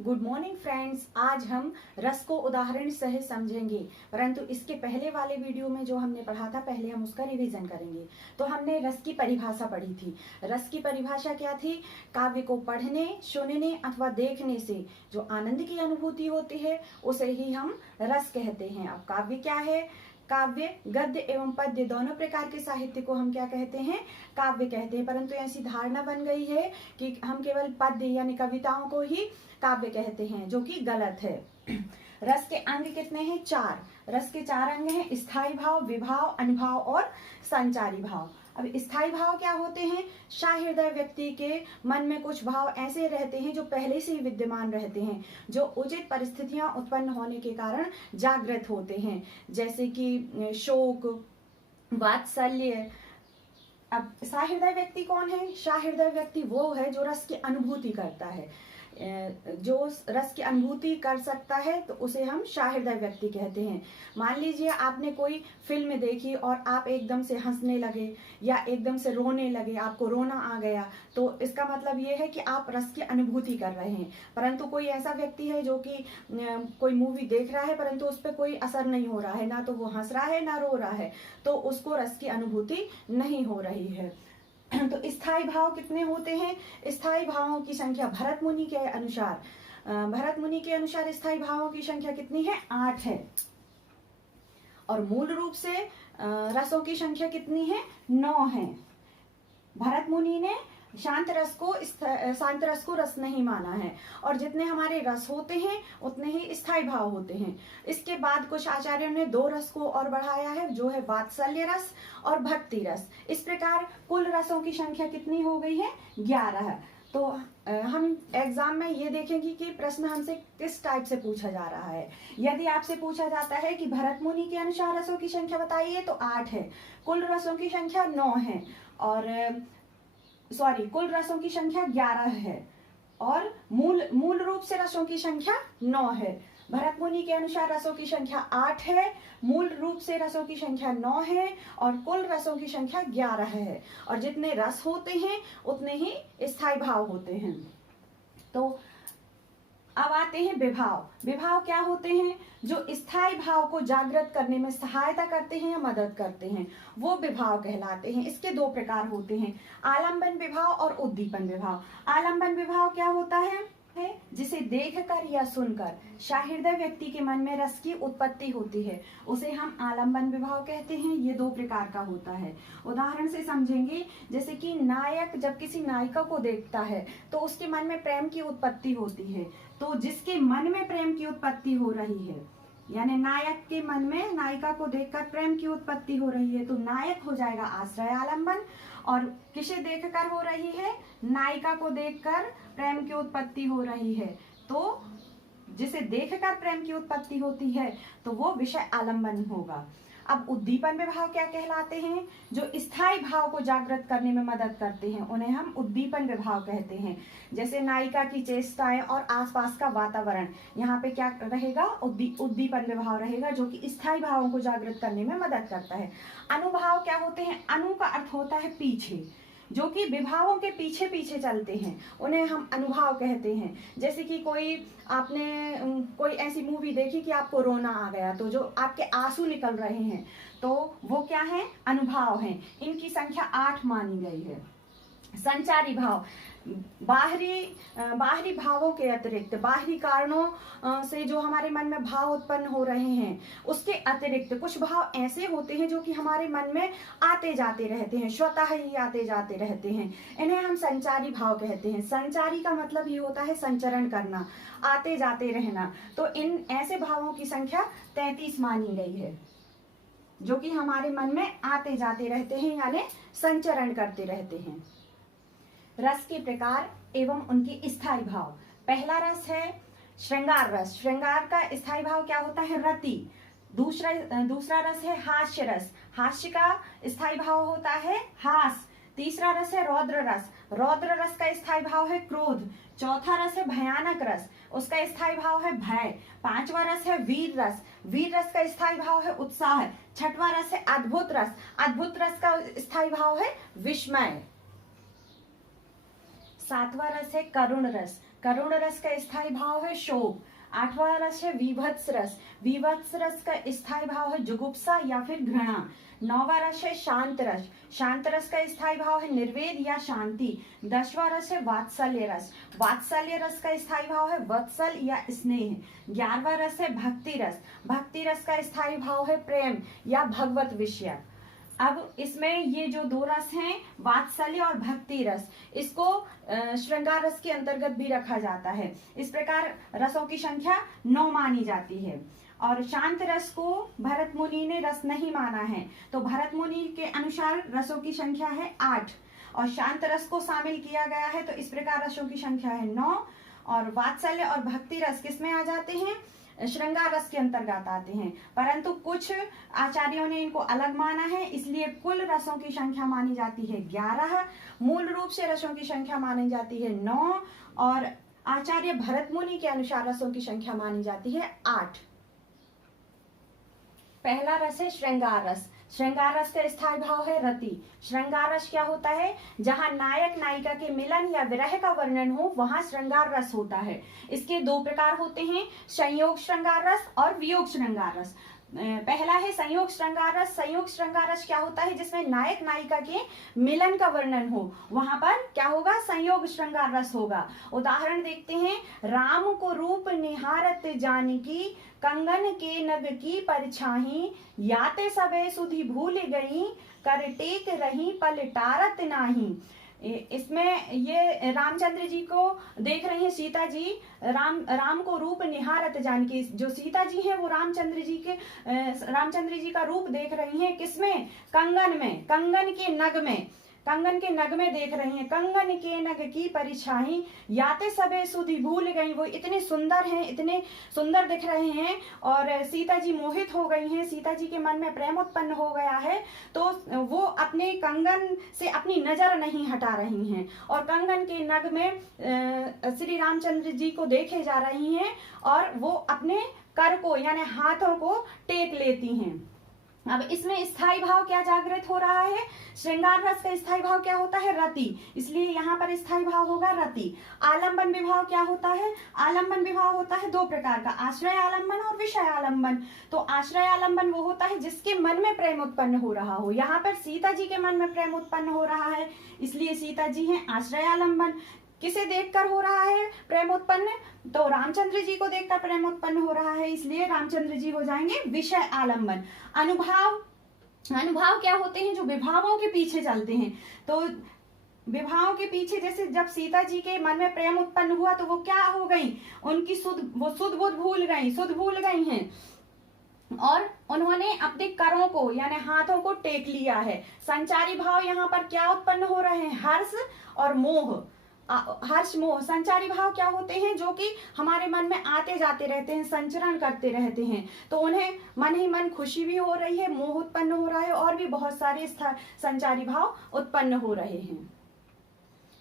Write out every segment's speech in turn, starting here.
Good morning friends. आज हम रस को उदाहरण सहित समझेंगे, परंतु इसके पहले वाले वीडियो में जो हमने पढ़ा था पहले हम उसका रिवीजन करेंगे। तो हमने रस की परिभाषा पढ़ी थी। रस की परिभाषा क्या थी? काव्य को पढ़ने, सुनने अथवा देखने से जो आनंद की अनुभूति होती है उसे ही हम रस कहते हैं। अब काव्य क्या है? काव्य गद्य एवं पद्य दोनों प्रकार के साहित्य को हम क्या कहते हैं? काव्य कहते हैं। परंतु ऐसी धारणा बन गई है कि हम केवल पद्य यानी कविताओं को ही काव्य कहते हैं, जो कि गलत है। रस के अंग कितने हैं? 4। रस के 4 अंग हैं: स्थायी भाव, विभाव, अनुभाव और संचारी भाव। अब स्थायी भाव क्या होते हैं? सहृदय व्यक्ति के मन में कुछ भाव ऐसे रहते हैं जो पहले से ही विद्यमान रहते हैं, जो उचित परिस्थितियां उत्पन्न होने के कारण जागृत होते हैं, जैसे कि शोक, वात्सल्य। अब सहृदय व्यक्ति कौन है? सहृदय व्यक्ति वो है जो रस की अनुभूति करता है। जो रस की अनुभूति कर सकता है तो उसे हम सहृदय व्यक्ति कहते हैं। मान लीजिए आपने कोई फिल्म देखी और आप एकदम से हंसने लगे या एकदम से रोने लगे, आपको रोना आ गया, तो इसका मतलब ये है कि आप रस की अनुभूति कर रहे हैं। परंतु कोई ऐसा व्यक्ति है जो कि कोई मूवी देख रहा है परंतु उस पर कोई असर नहीं हो रहा है, ना तो वो हंस रहा है ना रो रहा है, तो उसको रस की अनुभूति नहीं हो रही है। तो स्थायी भाव कितने होते हैं? स्थायी भावों की संख्या भरत मुनि के अनुसार स्थायी भावों की संख्या कितनी है? 8 है। और मूल रूप से रसों की संख्या कितनी है? 9 है। भरत मुनि ने शांत रस को रस नहीं माना है, और जितने हमारे रस होते हैं उतने ही स्थायी भाव होते हैं। इसके बाद कुछ आचार्यों ने 2 रस को और बढ़ाया है, जो है वात्सल्य रस और भक्ति रस। इस प्रकार कुल रसों की संख्या कितनी हो गई है? 11। तो हम एग्जाम में ये देखेंगे कि प्रश्न हमसे किस टाइप से पूछा जा रहा है। यदि आपसे पूछा जाता है कि भरत मुनि के अनुसार रसों की संख्या बताइए, तो 8 है। कुल रसों की संख्या 9 है, और कुल रसों की संख्या 11 है, और मूल रूप से रसों की संख्या 9 है। भरत मुनि के अनुसार रसों की संख्या 8 है, मूल रूप से रसों की संख्या 9 है, और कुल रसों की संख्या 11 है। और जितने रस होते हैं उतने ही स्थायी भाव होते हैं। तो अब आते हैं विभाव। विभाव क्या होते हैं? जो स्थायी भाव को जागृत करने में सहायता करते हैं या मदद करते हैं, वो विभाव कहलाते हैं। इसके 2 प्रकार होते हैं: आलंबन विभाव और उद्दीपन विभाव। आलंबन विभाव क्या होता है? जिसे देखकर या सुनकर सहृदय व्यक्ति के मन में रस की उत्पत्ति होती है, उसे हम आलंबन विभाव कहते हैं। ये 2 प्रकार का होता है। उदाहरण से समझेंगे, जैसे कि नायक जब किसी नायिका को देखता है तो उसके मन में प्रेम की उत्पत्ति होती है। तो जिसके मन में प्रेम की उत्पत्ति हो रही है, यानी नायक के मन में नायिका को देखकर प्रेम की उत्पत्ति हो रही है, तो नायक हो जाएगा आश्रय आलंबन। और किसे देखकर हो रही है? नायिका को देखकर प्रेम की उत्पत्ति हो रही है, तो जिसे देखकर प्रेम की उत्पत्ति होती है तो वो विषय आलंबन होगा। अब उद्दीपन विभाव क्या कहलाते हैं? जो स्थायी भाव को जागृत करने में मदद करते हैं, उन्हें हम उद्दीपन विभाव कहते हैं। जैसे नायिका की चेष्टाएं और आसपास का वातावरण, यहाँ पे क्या रहेगा? उद्दीपन विभाव रहेगा, जो कि स्थायी भावों को जागृत करने में मदद करता है। अनुभाव क्या होते हैं? अनु का अर्थ होता है पीछे, जो कि विभावों के पीछे पीछे चलते हैं, उन्हें हम अनुभाव कहते हैं। जैसे कि आपने कोई ऐसी मूवी देखी कि आपको रोना आ गया, तो जो आपके आंसू निकल रहे हैं, तो वो क्या है? अनुभाव हैं। इनकी संख्या 8 मानी गई है। संचारी भाव बाहरी भावों के अतिरिक्त, बाहरी कारणों से जो हमारे मन में भाव उत्पन्न हो रहे हैं, उसके अतिरिक्त कुछ भाव ऐसे होते हैं जो कि हमारे मन में आते जाते रहते हैं, स्वतः ही आते जाते रहते हैं। इन्हें हम संचारी भाव कहते हैं। संचारी का मतलब ये होता है संचरण करना, आते जाते रहना। तो इन ऐसे भावों की संख्या 33 मानी गई है, जो कि हमारे मन में आते जाते रहते हैं, यानी संचरण करते रहते हैं। रस के प्रकार एवं उनके स्थायी भाव। पहला रस है श्रृंगार रस। श्रृंगार का स्थायी भाव क्या होता है? रति। दूसरा रस है हास्य रस। हास्य का स्थायी भाव होता है हास। तीसरा रस है रौद्र रस। रौद्र रस का स्थायी भाव है क्रोध। चौथा रस है भयानक रस, उसका स्थायी भाव है भय। 5वां रस है वीर रस। वीर रस का स्थायी भाव है उत्साह। 6वां रस है अद्भुत रस। अद्भुत रस का स्थायी भाव है विस्मय। 7वां रस है करुण रस। करुण रस का स्थायी भाव है शोक। 8वां रस है वीभत्स रस। वीभत्स रस का स्थायी भाव है जुगुप्सा या फिर घृणा। 9वां रस है शांत रस। शांत रस का स्थायी भाव है निर्वेद या शांति। 10वां रस है वात्सल्य रस। वात्सल्य रस का स्थायी भाव है वत्सल या स्नेह। 11वां रस है भक्ति रस। भक्ति रस का स्थायी भाव है प्रेम या भगवत विषय। अब इसमें ये जो 2 रस हैं, वात्सल्य और भक्ति रस, इसको श्रृंगार रस के अंतर्गत भी रखा जाता है। इस प्रकार रसों की संख्या 9 मानी जाती है। और शांत रस को भरत मुनि ने रस नहीं माना है, तो भरत मुनि के अनुसार रसों की संख्या है 8 और शांत रस को शामिल किया गया है, तो इस प्रकार रसों की संख्या है 9। और वात्सल्य और भक्ति रस किसमें आ जाते हैं? श्रृंगार रस के अंतर्गत आते हैं, परंतु कुछ आचार्यों ने इनको अलग माना है, इसलिए कुल रसों की संख्या मानी जाती है 11। मूल रूप से रसों की संख्या मानी जाती है 9 और आचार्य भरत मुनि के अनुसार रसों की संख्या मानी जाती है 8। पहला रस है श्रृंगार रस। श्रृंगार रस का स्थायी भाव है रति। श्रृंगार रस क्या होता है? जहां नायक नायिका के मिलन या विरह का वर्णन हो वहां श्रृंगार रस होता है। इसके 2 प्रकार होते हैं, संयोग श्रृंगार रस और वियोग श्रृंगार रस। पहला है संयोग श्रृंगार रस। संयोग श्रृंगार रस क्या होता है? जिसमें नायक नायिका के मिलन का वर्णन हो, वहां पर क्या होगा? संयोग श्रृंगार रस होगा। उदाहरण देखते हैं, राम को रूप निहारत जानकी, कंगन के नग की परछाही, याते सबे सुधि भूल गई, कर टेक रही पल टारत नाही। इसमें ये रामचंद्र जी को देख रहे हैं सीता जी, राम को रूप निहारत जानकी, जो सीता जी हैं वो रामचंद्र जी का रूप देख रही हैं, किसमें? कंगन में, कंगन के नग में, कंगन के नग में देख रही हैं। कंगन के नग की परिछाई, याते सबे सुधि भूल गई। वो इतने सुंदर हैं, इतने सुंदर दिख रहे हैं और सीता जी मोहित हो गई हैं, सीता जी के मन में प्रेम उत्पन्न हो गया है, तो वो अपने कंगन से अपनी नजर नहीं हटा रही हैं और कंगन के नग में श्री रामचंद्र जी को देखे जा रही हैं और वो अपने कर को यानी हाथों को टेक लेती हैं। अब इसमें स्थायी भाव क्या जागृत हो रहा है? श्रृंगार रस का स्थायी भाव क्या होता है? रति, इसलिए यहाँ पर स्थायी भाव होगा रति। आलंबन विभाव क्या होता है? आलंबन विभाव होता है 2 प्रकार का, आश्रय आलंबन और विषय आलंबन। तो आश्रय आलंबन वो होता है जिसके मन में प्रेम उत्पन्न हो रहा हो। यहाँ पर सीता जी के मन में प्रेम उत्पन्न हो रहा है, इसलिए सीता जी हैं आश्रय आलंबन। किसे देखकर हो रहा है प्रेम उत्पन्न? तो रामचंद्र जी को देखकर प्रेम उत्पन्न हो रहा है, इसलिए रामचंद्र जी हो जाएंगे विषय आलंबन। अनुभाव क्या होते हैं? जो विभावों के पीछे चलते हैं। तो विभावों के पीछे, जैसे जब सीता जी के मन में प्रेम उत्पन्न हुआ तो वो क्या हो गई? उनकी सुध बुध भूल गई हैं और उन्होंने अपने करों को यानी हाथों को टेक लिया है। संचारी भाव यहाँ पर क्या उत्पन्न हो रहे हैं? हर्ष और मोह। हर्ष मोह संचारी भाव क्या होते हैं? जो कि हमारे मन में आते जाते रहते हैं, संचरण करते रहते हैं, तो उन्हें मन ही मन खुशी भी हो रही है, मोह उत्पन्न हो रहा है और भी बहुत सारे संचारी भाव उत्पन्न हो रहे हैं।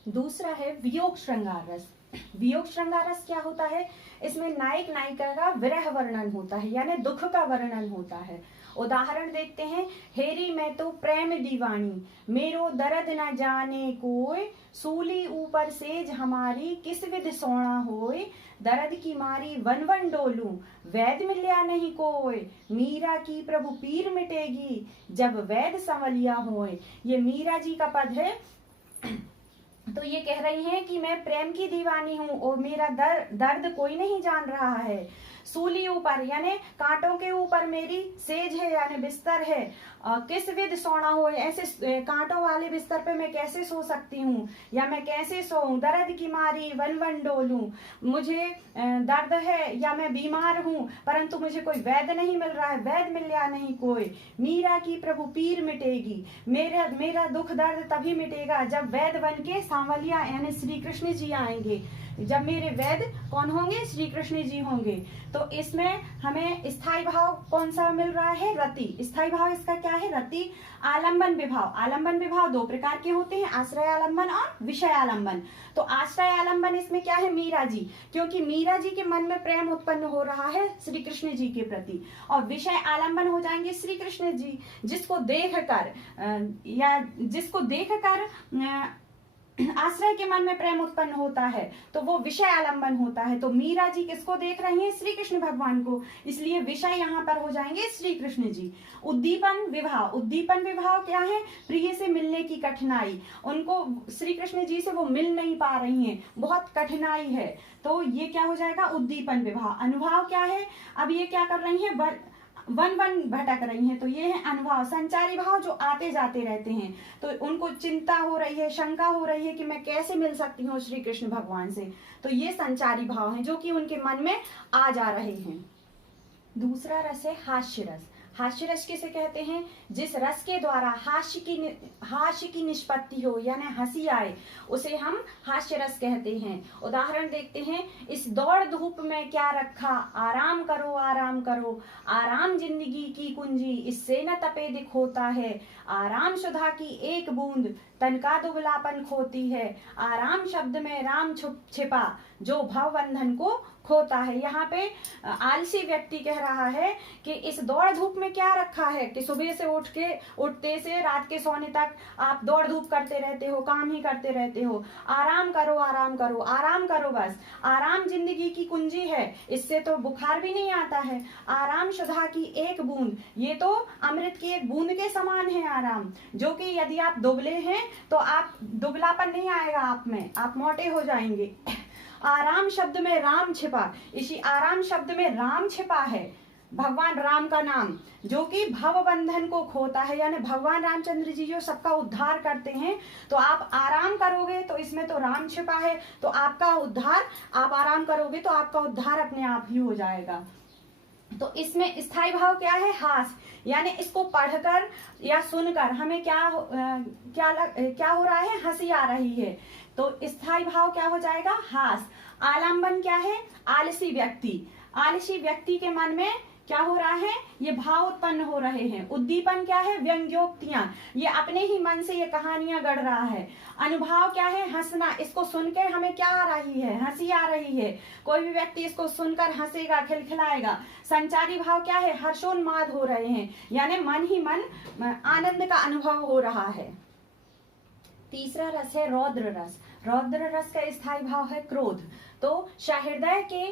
दूसरा है वियोग श्रृंगार रस। वियोग श्रृंगार रस क्या होता है? इसमें नायक नायिका का विरह वर्णन होता है यानी दुख का वर्णन होता है। उदाहरण देखते हैं, हेरी मैं तो प्रेम दीवानी, मेरो दर्द न जाने कोई, सूली ऊपर सेज हमारी, किस विध सोना होए, दर्द की मारी वन वन डोलूं, वैद मिल्या नहीं कोई, मीरा की प्रभु पीर मिटेगी, जब वैद संवलिया होए। ये मीरा जी का पद है। तो ये कह रही हैं कि मैं प्रेम की दीवानी हूँ और मेरा दर्द कोई नहीं जान रहा है। सूली ऊपर यानी कांटों के ऊपर मेरी सेज है यानी बिस्तर है। किस विध सोना हो, ऐसे कांटों वाले बिस्तर पे मैं कैसे सो सकती हूँ या मैं कैसे सोऊं। दर्द की मारी वन वन डोलूं, मुझे दर्द है या मैं बीमार हूँ परंतु मुझे कोई वैद्य नहीं मिल रहा है, वैद्य मिल या नहीं कोई। मीरा की प्रभु पीर मिटेगी, मेरा दुख दर्द तभी मिटेगा जब वैद्य बन के सांवलिया यानी श्री कृष्ण जी आएंगे। जब मेरे वैद्य कौन होंगे? श्री कृष्ण जी होंगे। तो इसमें हमें स्थायी भाव कौन सा मिल रहा है? रति। स्थायी भाव इसका क्या है? रति। आलंबन विभाव, आलंबन विभाव 2 प्रकार के होते हैं, आश्रय आलंबन और विषय आलंबन। तो आश्रय आलंबन इसमें क्या है? मीरा जी, क्योंकि मीरा जी के मन में प्रेम उत्पन्न हो रहा है श्री कृष्ण जी के प्रति। और विषय आलंबन हो जाएंगे श्री कृष्ण जी, जिसको देखकर आश्रय के मन में प्रेम उत्पन्न होता है तो वो विषय आलंबन होता है। तो मीरा जी किसको देख रही हैं? श्री कृष्ण भगवान को, इसलिए विषय यहाँ पर हो जाएंगे श्री कृष्ण जी। उद्दीपन विवाह, उद्दीपन विवाह क्या है? प्रिय से मिलने की कठिनाई, उनको श्री कृष्ण जी से वो मिल नहीं पा रही हैं, बहुत कठिनाई है, तो ये क्या हो जाएगा? उद्दीपन विवाह। अनुभाव क्या है? अब ये क्या कर रही है? वन वन भटक रही हैं, तो ये है अनुभाव। संचारी भाव जो आते जाते रहते हैं, तो उनको चिंता हो रही है, शंका हो रही है कि मैं कैसे मिल सकती हूँ श्री कृष्ण भगवान से, तो ये संचारी भाव हैं जो कि उनके मन में आ जा रहे हैं। दूसरा रस है हास्य रस। हास्य रस किसे कहते हैं? जिस रस के द्वारा हास्य की निष्पत्ति हो, यानी हंसी आए, उसे हम हास्य रस कहते हैं। उदाहरण देखते हैं, इस दौड़ धूप में क्या रखा, आराम करो आराम करो, आराम जिंदगी की कुंजी, इससे न तपे दिख होता है, आराम सुधा की एक बूंद तन का दुबलापन खोती है, आराम शब्द में राम छिपा जो भव बंधन को खोता है। यहाँ पे आलसी व्यक्ति कह रहा है कि इस दौड़ धूप में क्या रखा है कि सुबह से उठते से रात के सोने तक आप दौड़ धूप करते रहते हो, काम ही करते रहते हो, आराम करो आराम करो, आराम करो बस, आराम जिंदगी की कुंजी है, इससे तो बुखार भी नहीं आता है, आराम सुधा की एक बूंद, ये तो अमृत की एक बूंद के समान है आराम, जो कि यदि आप दुबले हैं तो आप दुबलापन नहीं आएगा आप में, आप मोटे हो जाएंगे। आराम शब्द में राम छिपा, इसी आराम शब्द में राम छिपा है, भगवान राम का नाम, जो कि भव बंधन को खोता है, यानी भगवान रामचंद्र जी जो सबका उद्धार करते हैं, तो आप आराम करोगे तो इसमें तो राम छिपा है, तो आपका उद्धार, आप आराम करोगे तो आपका उद्धार अपने आप ही हो जाएगा। तो इसमें स्थायी भाव क्या है? हास, यानी इसको पढ़कर या सुनकर हमें क्या हो रहा है? हंसी आ रही है, तो स्थायी भाव क्या हो जाएगा? हास। आलंबन क्या है? आलसी व्यक्ति, आलसी व्यक्ति के मन में क्या हो रहा है? ये भाव उत्पन्न हो रहे हैं। उद्दीपन क्या है? व्यंग्योक्तियां, ये अपने ही मन से ये कहानियां गढ़ रहा है। अनुभाव क्या है? हंसना, इसको सुनकर हमें क्या आ रही है? हंसी आ रही है, कोई भी व्यक्ति इसको सुनकर हंसेगा, खिलखिलाएगा। संचारी भाव क्या है? हर्षोन्माद हो रहे हैं, यानी मन ही मन आनंद का अनुभव हो रहा है। तीसरा रस है रौद्र रस। रौद्र रस का स्थायी भाव है क्रोध। तो सहृदय के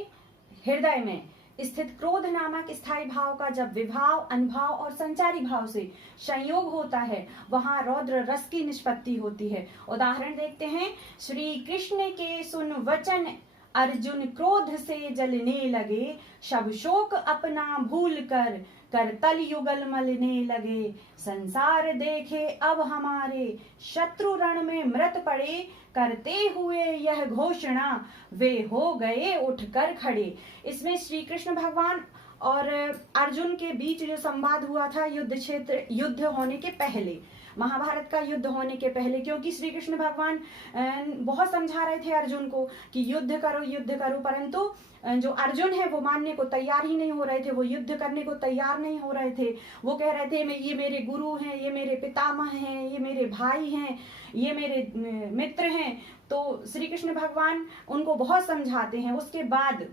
हृदय में स्थित क्रोध नामक स्थायी भाव का जब विभाव, अनुभाव और संचारी भाव से संयोग होता है, वहां रौद्र रस की निष्पत्ति होती है। उदाहरण देखते हैं, श्री कृष्ण के सुन वचन अर्जुन क्रोध से जलने लगे, शब शोक अपना भूल कर तल युगल मलने लगे, संसार देखे अब हमारे शत्रु रण में मृत पड़े, करते हुए यह घोषणा वे हो गए उठकर खड़े। इसमें श्री कृष्ण भगवान और अर्जुन के बीच जो संवाद हुआ था युद्ध होने के पहले, महाभारत का युद्ध होने के पहले, क्योंकि श्री कृष्ण भगवान बहुत समझा रहे थे अर्जुन को कि युद्ध करो, परंतु जो अर्जुन है वो मानने को तैयार ही नहीं हो रहे थे, वो युद्ध करने को तैयार नहीं हो रहे थे। वो कह रहे थे ये मेरे गुरु हैं, ये मेरे पितामह हैं, ये मेरे भाई हैं, ये मेरे मित्र हैं। तो श्री कृष्ण भगवान उनको बहुत समझाते हैं। उसके बाद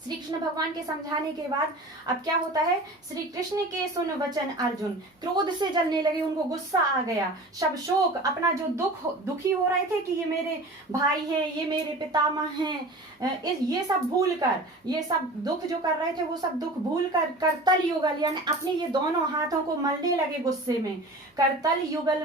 श्री कृष्ण भगवान के समझाने के बाद अब क्या होता है? श्री कृष्ण के सुन वचन अर्जुन क्रोध से जलने लगे, उनको गुस्सा आ गया। शब शोक, अपना जो दुखी हो रहे थे कि ये मेरे भाई हैं, ये मेरे पितामह हैं, ये सब भूल कर, ये सब दुख जो कर रहे थे वो सब दुख भूल कर करतल युगल, यानी अपने ये दोनों हाथों को मलने लगे गुस्से में, करतल युगल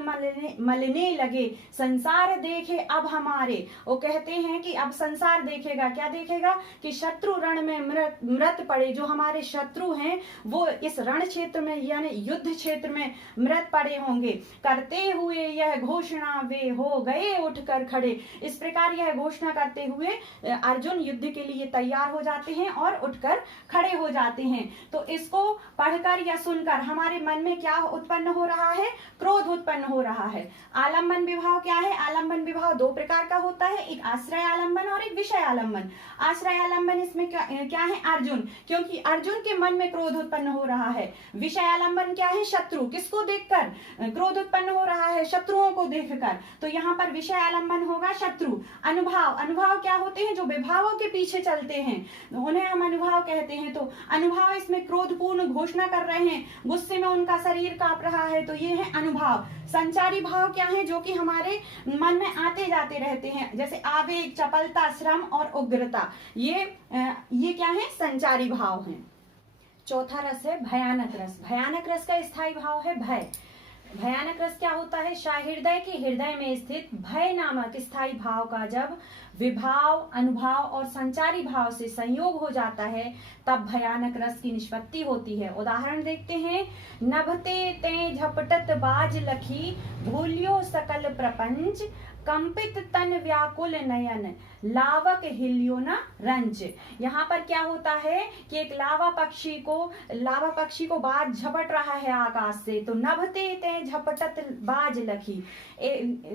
मलने लगे। संसार देखे अब हमारे, वो कहते हैं कि अब संसार देखेगा, क्या देखेगा? कि शत्रु रण में मृत पड़े, जो हमारे शत्रु हैं वो इस रण क्षेत्र में यानी युद्ध क्षेत्र में मृत पड़े होंगे। करते हुए यह घोषणा वे हो गए उठकर खड़े। इस प्रकार यह घोषणा करते हुए अर्जुन युद्ध के लिए तैयार हो जाते हैं और उठकर खड़े हो जाते हैं। तो इसको पढ़कर या सुनकर हमारे मन में क्या उत्पन्न हो रहा है? क्रोध उत्पन्न हो रहा है। आलंबन विभाव क्या है? आलंबन विभाव दो प्रकार का होता है, एक आश्रय आलंबन और एक विषय आलंबन। आश्रय आलंबन इसमें क्या क्या है? अर्जुन, क्योंकि अर्जुन के मन में क्रोध उत्पन्न हो रहा है। विषय आलंबन क्या है? शत्रु, किसको देखकर क्रोध उत्पन्न हो रहा है? शत्रुओं को देखकर। तो यहाँ पर विषय आलंबन होगा शत्रु। अनुभाव, अनुभाव क्या होते हैं? जो विभावों के पीछे चलते हैं, उन्हें हम अनुभाव कहते हैं। तो अनुभाव इसमें क्रोधपूर्ण घोषणा कर रहे हैं, गुस्से में उनका शरीर कांप रहा है, तो ये है अनुभाव। संचारी भाव क्या है? जो कि हमारे मन में आते जाते रहते हैं, जैसे आवेग, चपलता, श्रम और उग्रता, ये क्या है? संचारी भाव हैं। चौथा रस है भयानक रस। भयानक रस का स्थायी भाव है भय। भयानक रस क्या होता है? हृदय के हृदय में स्थित भय नामक स्थायी भाव का जब विभाव, अनुभाव और संचारी भाव से संयोग हो जाता है, तब भयानक रस की निष्पत्ति होती है। उदाहरण देखते हैं। नभते ते झपटत बाज लखी, भूलियो सकल प्रपंच, कंपित तन व्याकुल नयन, लावक हिलियो न रंज। यहाँ पर क्या होता है कि एक लावा पक्षी को बाज झपट रहा है आकाश से। तो नभते ते झपटत बाज लखी,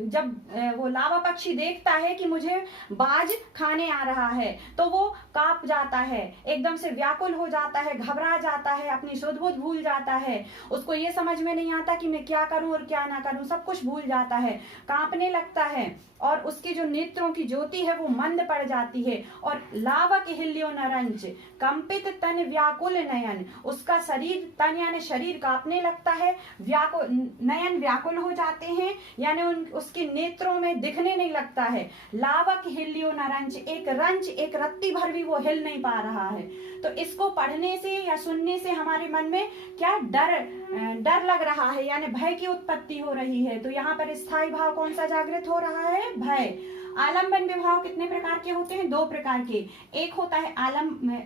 जब वो लावा पक्षी देखता है कि मुझे बाज खाने आ रहा है, तो वो कांप जाता है, एकदम से व्याकुल हो जाता है, घबरा जाता है, अपनी सुध बुध भूल जाता है। उसको ये समझ में नहीं आता कि मैं क्या करूं और क्या ना करूं, सब कुछ भूल जाता है, कांपने लगता है, और उसके जो नेत्रों की ज्योति है वो मंद पड़ जाती है। और लावक हिल्यो नरंज, कंपित तन व्याकुल नयन, उसका शरीर, तन यानी शरीर कांपने लगता है, नयन व्याकुल हो जाते हैं, यानी उसके नेत्रों में दिखने नहीं लगता है। लावक हिल्यो नरंज, एक रंज, एक रत्ती भर भी वो हिल नहीं पा रहा है। तो इसको पढ़ने से या सुनने से हमारे मन में क्या डर लग रहा है, यानी भय की उत्पत्ति हो रही है। तो यहाँ पर स्थायी भाव कौन सा जागृत हो रहा है? भय। आलंबन विभाव कितने प्रकार के होते हैं? 2 प्रकार के। एक होता है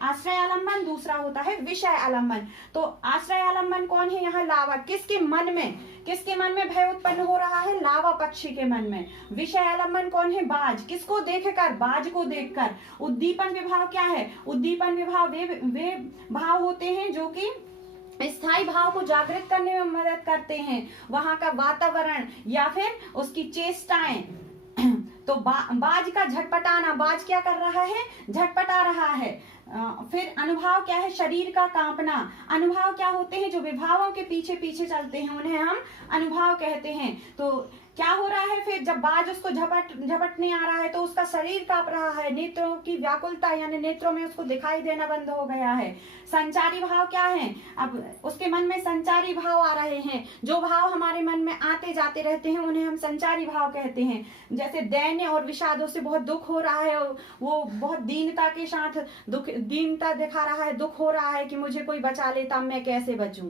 आश्रय आलंबन, दूसरा होता है विषय आलंबन। तो आश्रय आलंबन कौन है? यहाँ लावा, किसके मन में भय उत्पन्न हो रहा है? लावा पक्षी के मन में। विषय आलंबन कौन है? बाज, किसको देखकर? बाज को देखकर। उद्दीपन विभाव क्या है? उद्दीपन विभाव वे भाव होते हैं जो कि स्थायी भाव को जागृत करने में मदद करते हैं, वहां का वातावरण या फिर उसकी चेष्टाएं। तो बाज का झटपटाना, बाज क्या कर रहा है? झटपटा रहा है। फिर अनुभाव क्या है? शरीर का कांपना। अनुभाव क्या होते हैं? जो विभावों के पीछे पीछे चलते हैं, उन्हें हम अनुभाव कहते हैं। तो क्या हो रहा है फिर? जब बाज उसको झपटने आ रहा है तो उसका शरीर कांप रहा है, नेत्रों की व्याकुलता, यानी नेत्रों में उसको दिखाई देना बंद हो गया है। संचारी भाव क्या है? अब उसके मन में संचारी भाव आ रहे हैं। जो भाव हमारे मन में आते जाते रहते हैं, उन्हें हम संचारी भाव कहते हैं। जैसे दैन्य और विषादों से बहुत दुख हो रहा है, वो बहुत दीनता के साथ दीनता दिखा रहा है, दुख हो रहा है कि मुझे कोई बचा लेता, मैं कैसे बचूं।